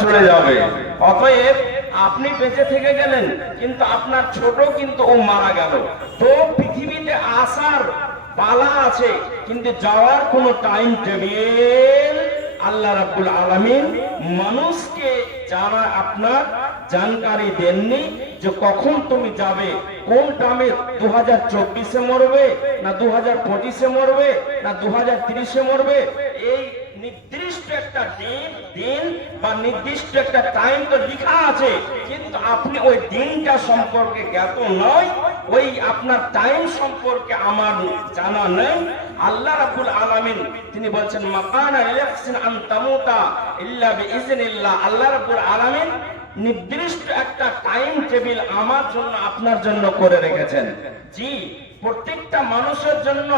চলে যাবে। অতএব আপনি বেঁচে থেকে গেলেন, কিন্তু আপনার ছোট কিন্তু ও মারা গেল। তো পৃথিবীতে আসার পালা আছে, কিন্তু যাওয়ার কোনো টাইম টেবিল আল্লাহ রাব্বুল আলামিন মানুষকে যারা আপনার জানকারি দেননি যে কখন তুমি যাবে, কোন টাইমে 2024-এ মরবে না 2025-এ মরবে না 2030-এ মরবে, এই নির্দিষ্ট একটা দিন বা নির্দিষ্ট একটা টাইম তো লেখা আছে, কিন্তু আপনি ওই দিনটা সম্পর্কে জ্ঞাত নয়, ওই আপনার টাইম সম্পর্কে আমার জানা নেই। আল্লাহ রাব্বুল আলামিন তিনি বলছেন মাকানা লিনাফসিন আন তামুতা ইল্লা বিইজনিল্লাহ। আল্লাহ রাব্বুল আলামিন নির্দিষ্ট একটা টাইম টেবিল আমার জন্য আপনার জন্য করে রেখেছেন। জি, প্রত্যেকটা মানুষের জন্য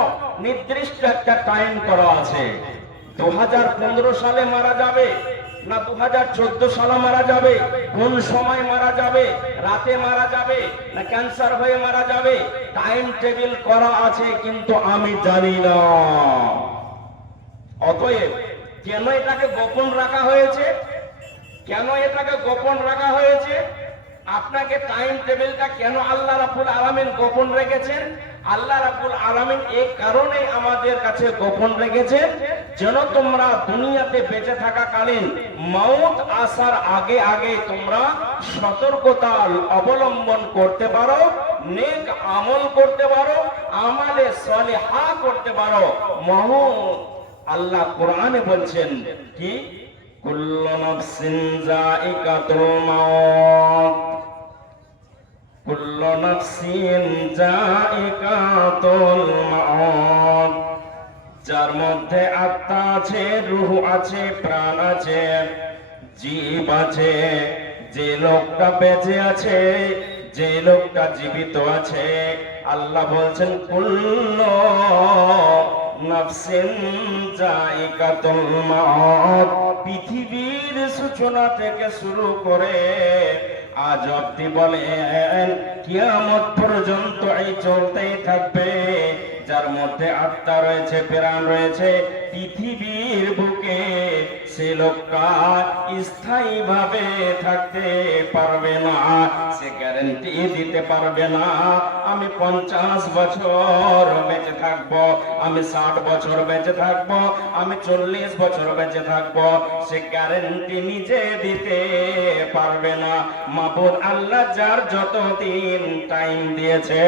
নির্দিষ্ট একটা টাইম করা আছে। 2015 সালে মারা যাবে না 2014 সালে মারা যাবে, কোন সময় মারা যাবে, রাতে মারা যাবে না ক্যান্সার হয়ে মারা যাবে, টাইম টেবিল করা আছে, কিন্তু আমি জানি না। অতএব কেন এটাকে গোপন রাখা হয়েছে? কেন এটাকে গোপন রাখা হয়েছে? আপনাকে টাইম টেবিলটা কেন আল্লাহ রাব্বুল আলামিন গোপন রেখেছেন? আল্লাহ রাব্বুল আলামিন এই কারণে আমাদের কাছে গোপন রেখেছেন যেন তোমরা দুনিয়াতে বেঁচে থাকাকালীন মওত আসার আগে আগে তোমরা সতর্কতা অবলম্বন করতে পারো, নেক আমল করতে পারো, আমালে সলিহা করতে পারো। আল্লাহ কোরআনে বলছেন কি, কুল্লু নাফসিন যায়িকাতুল মাউত, কুল্লু নাফসিন যায়িকাতুল মাউত। যার মধ্যে আত্মা আছে, রূহ আছে, প্রাণ আছে, জীব আছে, যে লোকটা বেঁচে আছে, যে লোকটা জীবিত আছে, আল্লাহ বলছেন কুল্লু নাফসিন যায়িকাতুল মাউত। পৃথিবীর সূচনা থেকে শুরু করে আজ অবধি বলেন কিয়ামত পর্যন্ত এই চলতেই থাকবে। যার মধ্যে আত্মা রয়েছে, প্রাণ রয়েছে, পৃথিবীর বুকে সে লোকটা স্থায়ী ভাবে থাকতে পারবে না। সে গ্যারান্টি দিতে পারবে না আমি 50 বছর বেঁচে থাকবো, আমি 60 বছর বেঁচে থাকবো, আমি 40 বছর বেঁচে থাকবো। সে গ্যারান্টি নিজে দিতে পারবে না। মাবুদ আল্লাহ যার যতদিন টাইম দিয়েছে,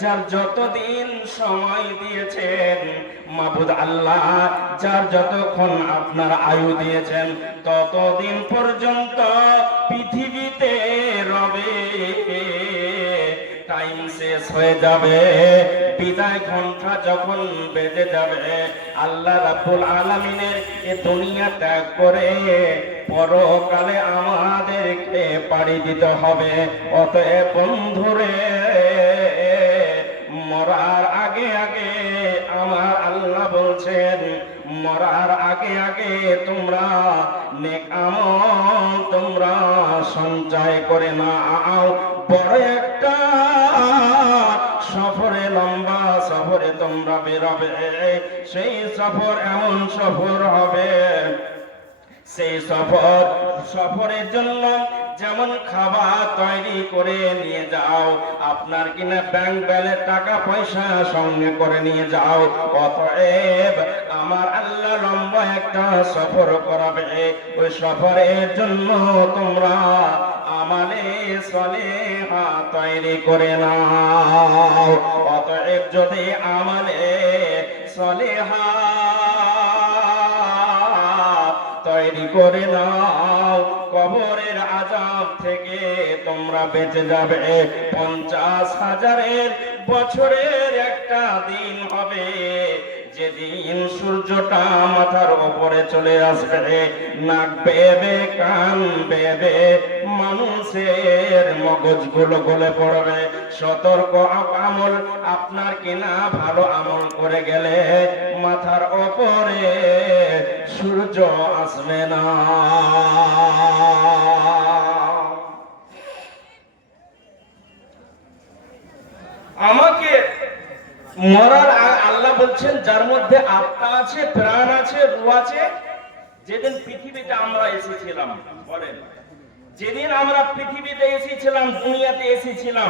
যার যতদিন সময় দিয়েছেন, মাবুদ আল্লাহ যার যতক্ষণ আপনার আয়ু দিয়েছেন, ততদিন পর্যন্ত পৃথিবীতে রবে। টাইম শেষ হয়ে যাবে, বিদায় ঘন্টা যখন বেজে যাবে, আল্লাহ রাব্বুল আলামিনের এ দুনিয়া ত্যাগ করে পরকালে আমাদেরকে পাড়ি দিতে হবে। অতএব বন্ধুরে, মরার আগে আগে আমার আল্লাহ বলছেন, মরার আগে আগে তোমরা নেক আমল তোমরা সঞ্চয় করে নাও। বড় একটা সফরে, লম্বা সফরে তোমরা বেরোবে। সেই সফর এমন সফর হবে, সেই সফরের জন্য যেমন খাবার তৈরি করে নিয়ে যাও, আপনার কিনা ব্যাংক ব্যালেন্স টাকা পয়সা সঙ্গে করে নিয়ে যাও। অতএব আমার আল্লাহ লম্বা একটা সফর করাবে, ওই সফরের জন্য তোমরা আমালে সলিহা তৈরি করে নাও। অতএব যদি আমালে সলিহা তৈরি করে নাও, কবরের আযাব থেকে তোমরা বেঁচে যাবে। 50,000 বছরের একটা দিন হবে, যেদিন সূর্যটা মাথার উপরে চলে আসবে, নাক বেবে কান বেবে মানুষের মগজগুলো গলে পড়বে। সতর্ক আমল আপনার কিনা ভালো আমল করে গেলে মাথার উপরে সূর্য আসবে না। আমাকে মরার আল্লাহ বলছেন যার মধ্যে আত্মা আছে, প্রাণ আছে, রূহ আছে, যেদিন পৃথিবীতে আমরা এসেছিলাম, বলেন, যেদিন আমরা পৃথিবীতে এসেছিলাম, দুনিয়াতে এসেছিলাম,